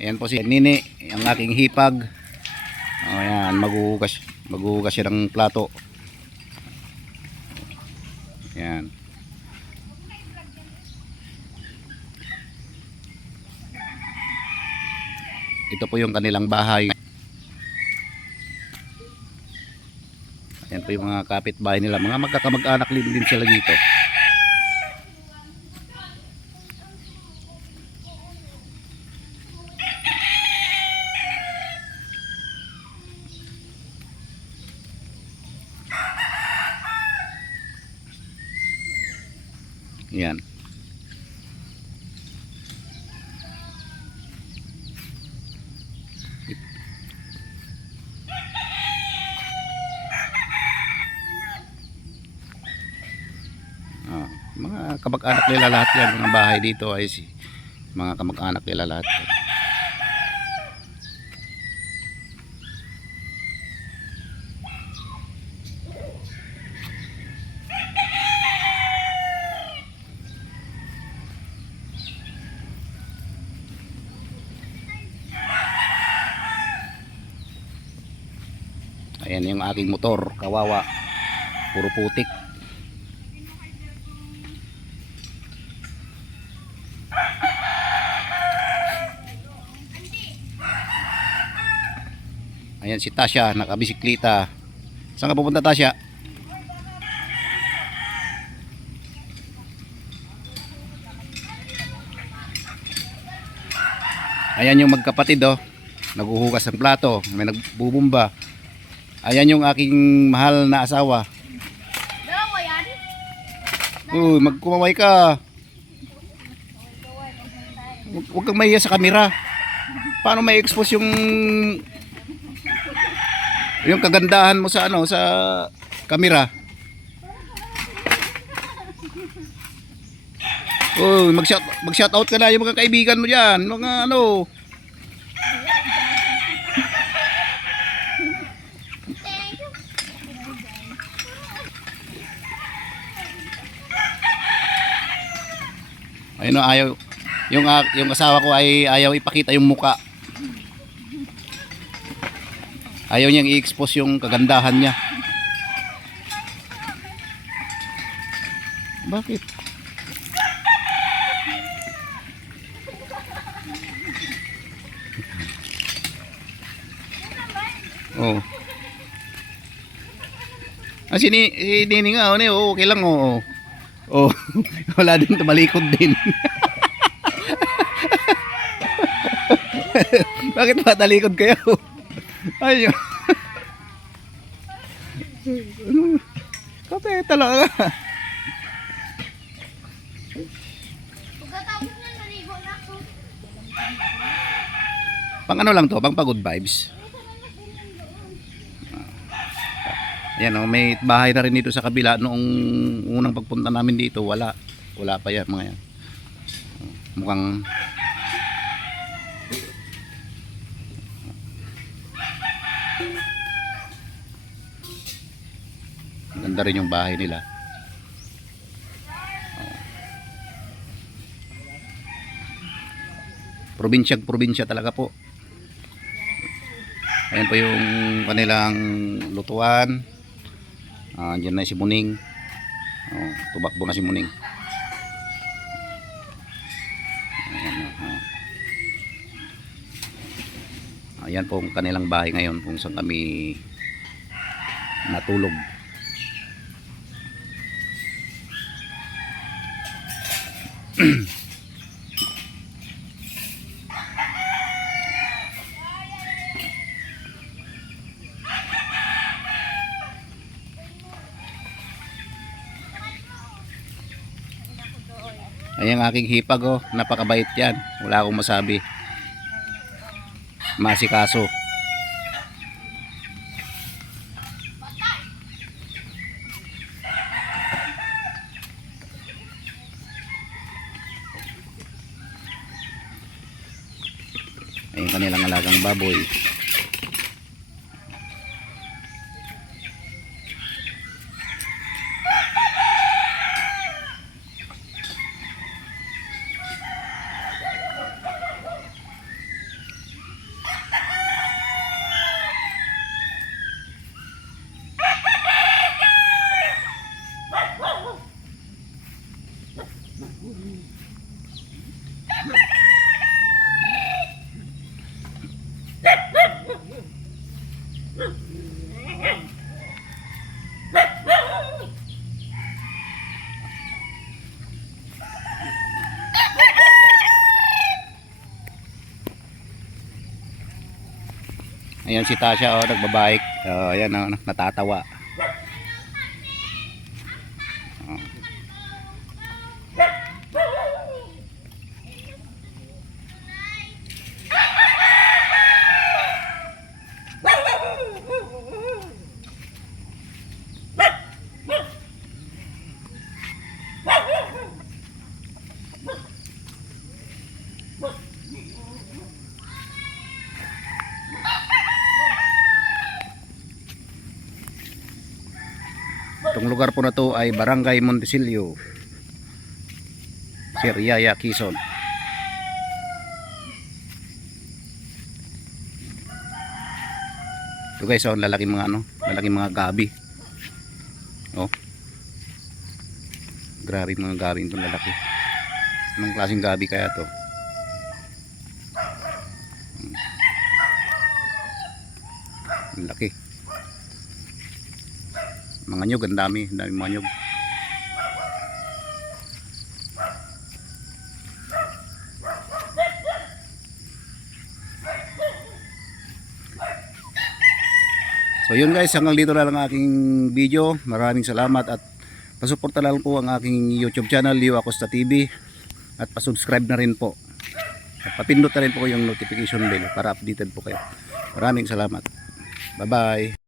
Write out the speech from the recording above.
Ayan po si Nini, ang aking hipag. Ayan, maghuhugas siya ng plato. Ayan. Ito po yung kanilang bahay. Ayan po yung mga kapitbahay nila. Mga magkakamag-anak din sila dito. Ayan. Mga kamag-anak nila lahat yan. Mga bahay dito ay mga kamag-anak nila lahat yan. Ayan yung aking motor, kawawa, puro putik. Ayan si Tasha, nakabisikleta. Saan ka pupunta, Tasha? Ayan yung magkapatid, oh, naghuhugas ng plato, may nagbubumba. Ayan yung aking mahal na asawa. Uy, magkumaway ka. Huwag kang mahiya sa camera. Paano may expose yung kagandahan mo sa ano, sa camera? Uy, mag-shout out ka na yung mga kaibigan mo diyan, mga ano. Ayun, ayaw yung asawa ko ay ayaw ipakita yung muka. Ayaw niyang i-expose yung kagandahan niya. Bakit? Oh. Si Nini nga, okay lang, oh. Oh, wala din, tumalikod din. Bakit ba talikod kayo? Ayun. Kape talaga. Pagkatapos na naligo na ako. Pang ano lang to, pang pagod vibes. Ayan, oh, may bahay na rin dito sa kabila. Noong unang pagpunta namin dito, wala pa yan mga yan. Mukhang ganda rin yung bahay nila. Probinsya talaga po. Ayan po yung kanilang lutuan. Diyan na si Muning. Tumakbo na si Muning. Ayan po ang kanilang bahay ngayon kung saan kami natulog. Ayan ang aking hipag, oh, napakabait yan, wala akong masabi, masikaso. Ayan kanilang alagang baboy. Ayan si Tasha, oh, nagbabike. Ayan, oh, natatawa. Oh. Itong lugar po na to ay Barangay Montesilio, Siriaya, Quezon. Ito guys, oh, lalaking mga lalaking mga gabi. Oh. Grabe mga gabi itong lalaki. Anong klaseng gabi kaya to? Ang laki. Mga nyug, ang dami mga nyug. So yun guys, hanggang dito na lang aking video. Maraming salamat at pasuporta lang po ang aking YouTube channel, Leo Acosta TV, at pasubscribe na rin po. At papindot na rin po yung notification bell para updated po kayo. Maraming salamat. Bye bye.